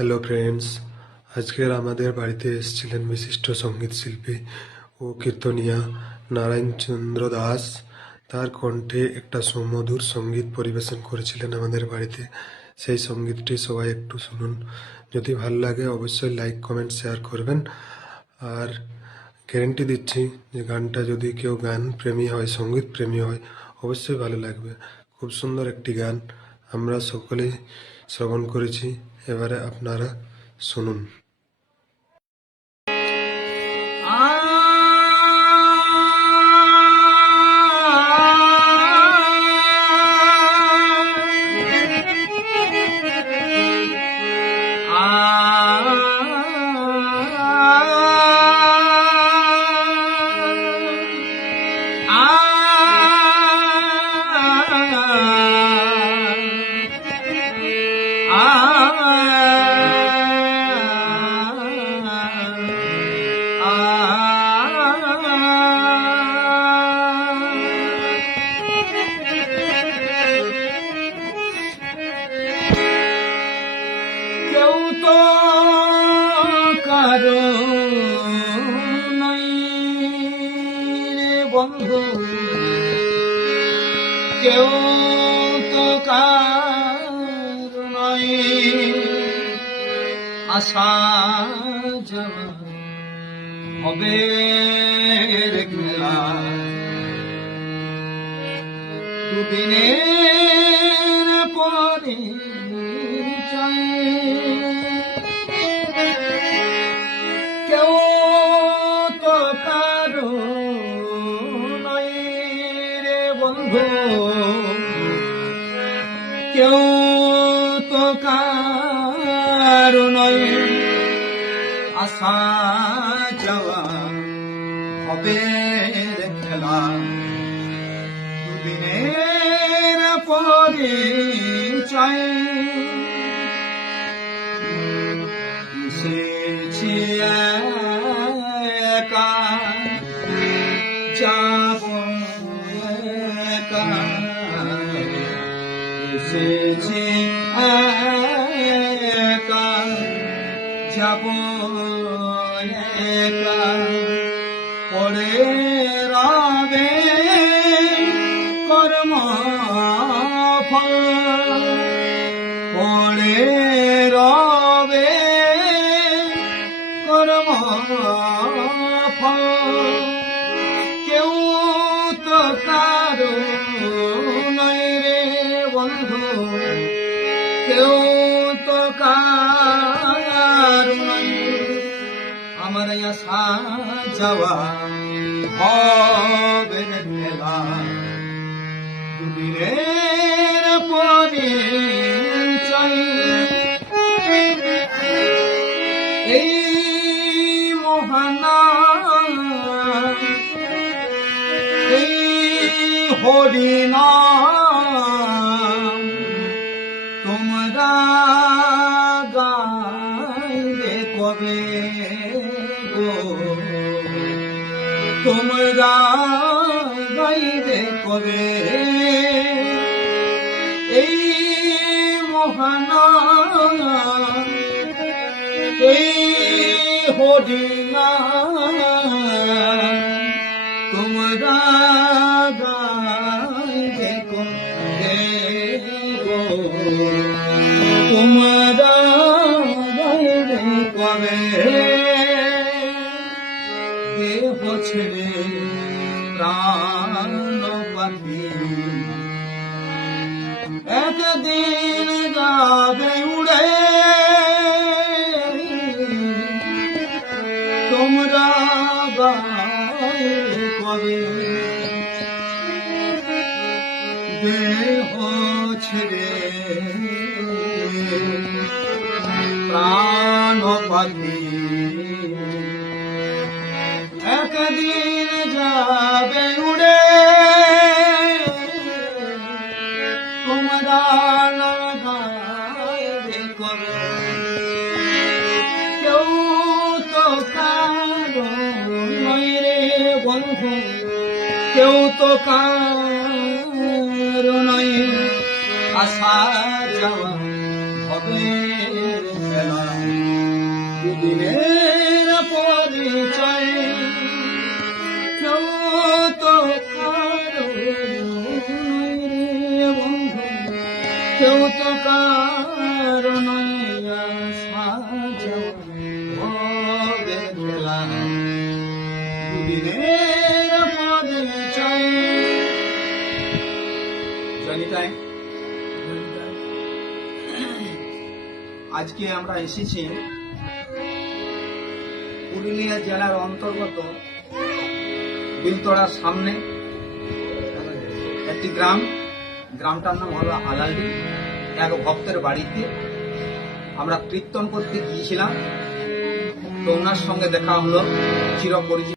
Hello friends আজকের আমাদের বাড়িতে এসেছিলেন বিশিষ্ট সংগীত শিল্পী ও কীর্তনিয়া নারায়ণচন্দ্র দাস। তার কণ্ঠে একটা সুমধুর সংগীত পরিবেশন করেছিলেন আমাদের বাড়িতে। সেই সঙ্গীতটি সবাই একটু শুনুন। যদি ভালো লাগে, অবশ্যই লাইক, কমেন্ট, শেয়ার করবেন। আর গ্যারেন্টি দিচ্ছি যে গানটা যদি কেউ গান প্রেমী হয় সংগীত প্রেমী হয়, অবশ্যই ভালো লাগবে। খুব সুন্দর একটি গান। আমরা সকলেই শ্রবণ করেছি। এবারে আপনারা শুনুন। বন্ধু কেউ তো নাই। আশা হবে দুদিনের পরে কারও নয় আশা যাওয়া হবে খেলা। দুদিনের পরে চাই। এসেছি একা যাব একা। এসেছি বন্ধু কেউ তো আমার আশা যাওয়া হবে মেলা দুদিনের পরে চাই। এই মহানা এই হরিনা তোমরা গাইবে কবে গো? তোমরা কবে? এই মহানা এই হরিনা কবে দেহ ছেড়ে প্রাণ পাখি একদিন যাবে উড়ে। তোমরা কবে দেহ ছেড়ে প্রাণ পাখি একদিন যাবে উড়ে। তোমরা গায়ে কেউ তো কারও নয় রে বন্ধু। কেউ তো কারও নয় আসা যাওয়া হবে। দিনের পরিচয়। কেউ তো কারও কেউ তো কারও খেলা দিনের পরিচয়। জনিতায় আজকে আমরা এসেছি পুরুলিয়া জেলার অন্তর্গত বিলতড়ার সামনে একটি গ্রাম। গ্রামটার নাম হলো আলালডি। এক ভক্তের বাড়িতে আমরা কীর্তন করতে গিয়েছিলাম। তো ওনার সঙ্গে দেখা হলো, চিরপরিচিত।